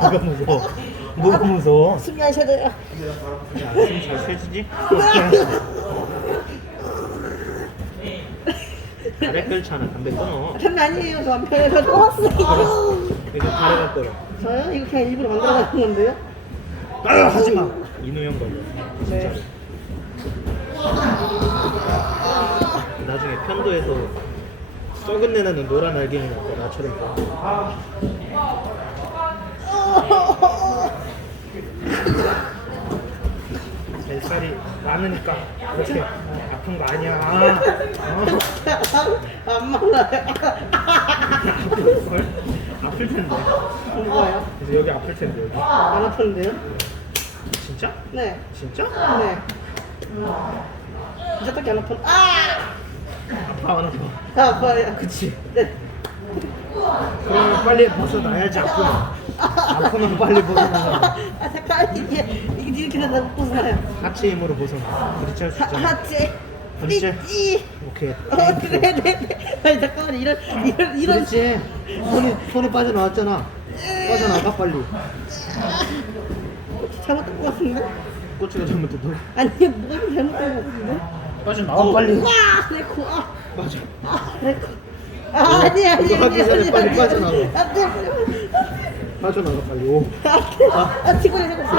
뭐가 무서워? 뭐가 무서워? 숨기하셔야 돼요. 야, 숨잘 쉬어지지? 가래 끓잖아. 담배 끊어. 담배 아니에요. 저 남편에서 좋았어요. 이거 가래가 끓어. 저요? 이거 그냥 일부러 만들어가는 건데요? 아, 하지 마. 이노형 걸려. 진짜로. 네. 나중에 편도에서 썩은 내 나는 노란 알갱이 나고 나처럼 봐. 뱃살이 많으니까 그렇게 아픈 거 아니야. 어? 안 말라요. 아플 텐데. 뭐가요? 그래서 여기 아플 텐데 여기. 안 아픈데요? 진짜? 네. 진짜? 네. 진짜밖에 안 아픈. 아! 아파 안 아파? 아, 아파요. 그치. 네. 그러면 빨리 벗어나야지 아프면. 아프면 빨리 벗어나. 아, 잠깐 이게 이게 이렇게 된다고 벗어나요. 하체 힘으로 벗어나. 부딪힐 수 하, 있잖아. 하체. 이. 오케이. 어, 그래, 네, 네. 아니 잠깐만 이런 이런 이런. 그렇지. 손이 손이 빠져나왔잖아. 빠져나가 빨리. 잘못된 것 같은데? 꼬치가 잘못됐다. 아니 뭐가 좀 잘못된 것 같은데? 빠져나와 빨리. 와, 내 코. 아, 빠져. 아, 내 코. 아, 어, 아니 아니 이거 하기 전에 빨리 빠져나가. 안돼 아, 네. 빠져나가 빨리. 오. 아, 네. 아. 아 친구들 하고 있어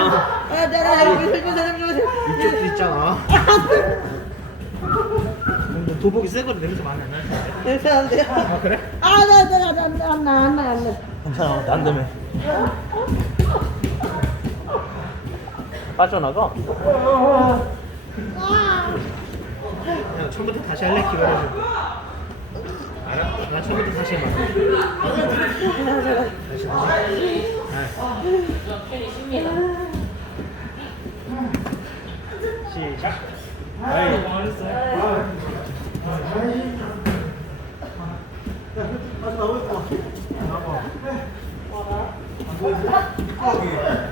네, 아나나 여기 설명 설명 이쪽도 있잖아. 근데 도복이 새 거로 냄새 많이 안 나는데. 안돼 아 그래? 아나나나나나나나 괜찮아 난 때문에. 빠져나가? 그냥 처음부터 다시 할래 기회를. 나 처음부터 다시 해봐. 다시 해봐. 시작. 아이, 잘했어요. 아, 나오겠다. 나와. 아, 나오겠다.